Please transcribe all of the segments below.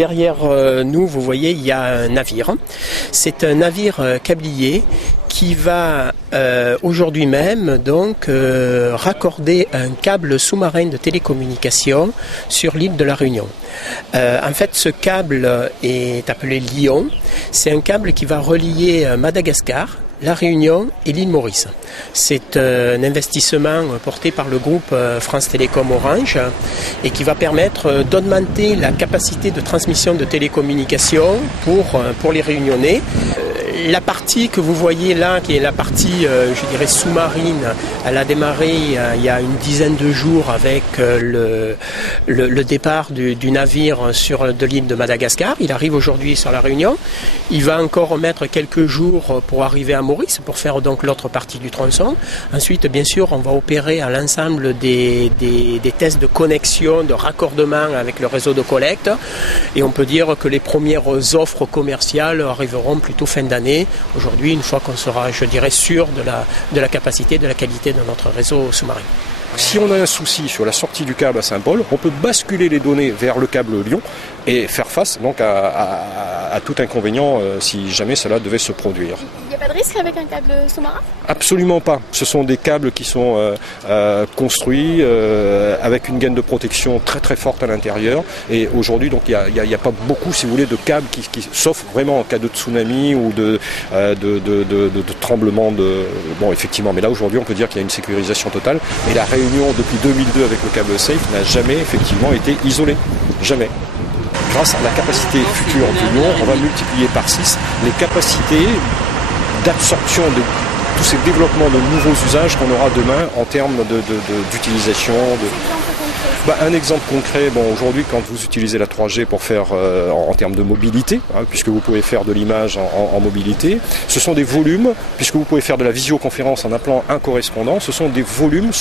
derrière nous, vous voyez, il y a un navire. C'est un navire câblier qui va aujourd'hui même donc raccorder un câble sous-marin de télécommunication sur l'île de la Réunion. En fait, ce câble est appelé Lion. C'est un câble qui va relier Madagascar, la Réunion et l'île Maurice. C'est un investissement porté par le groupe France Télécom Orange et qui va permettre d'augmenter la capacité de transmission de télécommunications pour les Réunionnais. La partie que vous voyez là, qui est la partie, je dirais, sous-marine, elle a démarré il y a une dizaine de jours avec le départ du navire de l'île de Madagascar. Il arrive aujourd'hui sur la Réunion. Il va encore mettre quelques jours pour arriver à Maurice, pour faire donc l'autre partie du tronçon. Ensuite, bien sûr, on va opérer à l'ensemble des tests de connexion, de raccordement avec le réseau de collecte. Et on peut dire que les premières offres commerciales arriveront plutôt fin d'année. Aujourd'hui, une fois qu'on sera, je dirais, sûr de la capacité, de la qualité de notre réseau sous-marin. Si on a un souci sur la sortie du câble à Saint-Paul, on peut basculer les données vers le câble Lion et faire face donc à tout inconvénient si jamais cela devait se produire. Il n'y a pas de risque avec un câble sous-marin ? Absolument pas. Ce sont des câbles qui sont construits avec une gaine de protection très très forte à l'intérieur. Et aujourd'hui, donc il n'y a pas beaucoup, si vous voulez, de câbles qui sauf vraiment en cas de tsunami ou de tremblement de. Bon, effectivement, mais là aujourd'hui, on peut dire qu'il y a une sécurisation totale. Et la Réunion, depuis 2002, avec le câble Safe, n'a jamais effectivement été isolée. Jamais. Grâce à la capacité future de Lyon, on va multiplier par 6 les capacités d'absorption de tous ces développements de nouveaux usages qu'on aura demain en termes d'utilisation. Un exemple concret, aujourd'hui quand vous utilisez la 3G pour faire en termes de mobilité, puisque vous pouvez faire de l'image en mobilité, ce sont des volumes, puisque vous pouvez faire de la visioconférence en appelant un correspondant, ce sont des volumes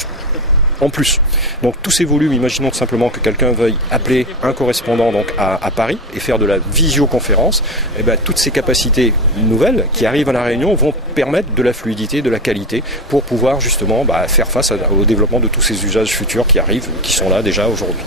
en plus. Donc tous ces volumes, imaginons tout simplement que quelqu'un veuille appeler un correspondant donc à Paris et faire de la visioconférence, et toutes ces capacités nouvelles qui arrivent à la Réunion vont permettre de la fluidité, de la qualité pour pouvoir justement faire face au développement de tous ces usages futurs qui arrivent, qui sont là déjà aujourd'hui.